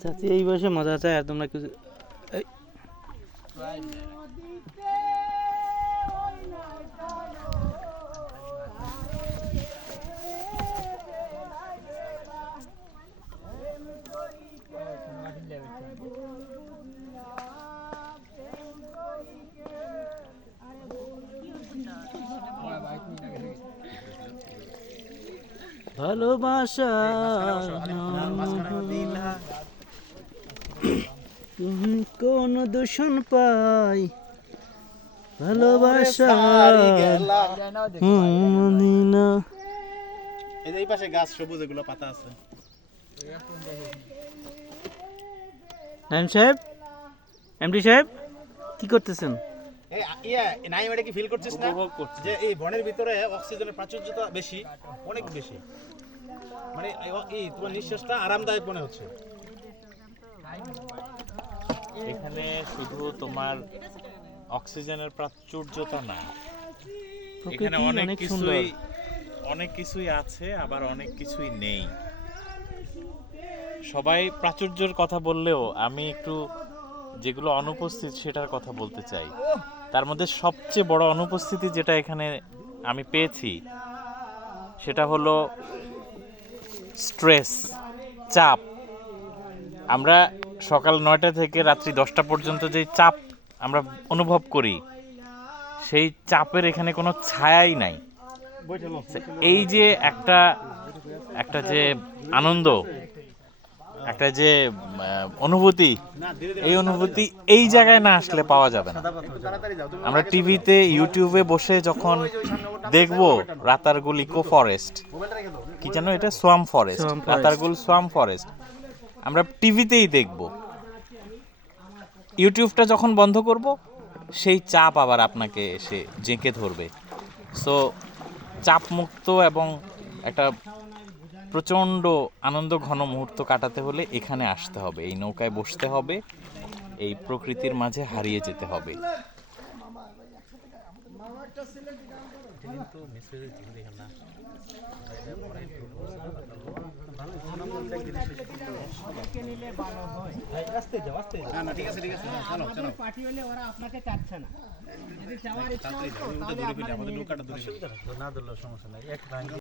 চাচি এই বয়সে মজা চায় আর তোমরা কিছু ভালোবাসা কোন দূষণ পাই? ভালোবাসা। এই পাশে গাছ সবুজ এগুলো পাতা আছে। নাইম সাহেব? এমডি সাহেব কি করতেছেন? ইয়া নাই এটা কি ফিল করছিস না? যে এই বনের ভিতরে অক্সিজেনের প্রাচুর্যতা বেশি অনেক বেশি। মানে এই তোমার নিঃশ্বাসটা আরামদায়ক মনে হচ্ছে। এখানে শুধু তোমার অক্সিজেনের প্রাচুর্যতা না এখানে অনেক কিছুই অনেক কিছুই আছে আবার অনেক কিছুই নেই। সবাই প্রাচুর্যের কথা বললেও আমি একটু যেগুলো অনুপস্থিত সেটার কথা বলতে চাই। তার মধ্যে সবচেয়ে বড় অনুপস্থিতি যেটা এখানে আমি পেয়েছি সেটা হলো স্ট্রেস চাপ। আমরা সকাল নয়টা থেকে রাত্রি দশটা পর্যন্ত যে চাপ আমরা অনুভব করি সেই চাপের এখানে কোনো ছায়াই নাই এই যে একটা একটা যে আনন্দ একটা যে অনুভূতি এই অনুভূতি এই জায়গায় না আসলে পাওয়া যাবে না আমরা টিভিতে ইউটিউবে বসে যখন দেখব রাতারগুল ইকো ফরেস্ট কি যেন এটা swamp forest. Ratargul swamp forest আমরা টিভিতেই দেখব। ইউটিউবটা যখন বন্ধ করব, সেই চাপ আবার আপনাকে এসে জেঁকে ধরবে। সো চাপ মুক্ত এবং একটা প্রচণ্ড আনন্দ ঘন মুহূর্ত কাটাতে হলে এখানে আসতে হবে। এই নৌকায় বসতে হবে, এই প্রকৃতির মাঝে হারিয়ে যেতে হবে। না না ঠিক আছে ঠিক আছে চলো চলো। পার্টি হলে ওরা আপনাকে চাচ্ছে না। যদি চাওয়ার ইচ্ছা তাড়াতাড়ি যাও ওটা দূরে ফেলে আমাদের নৌকাটা দূরে ফেলে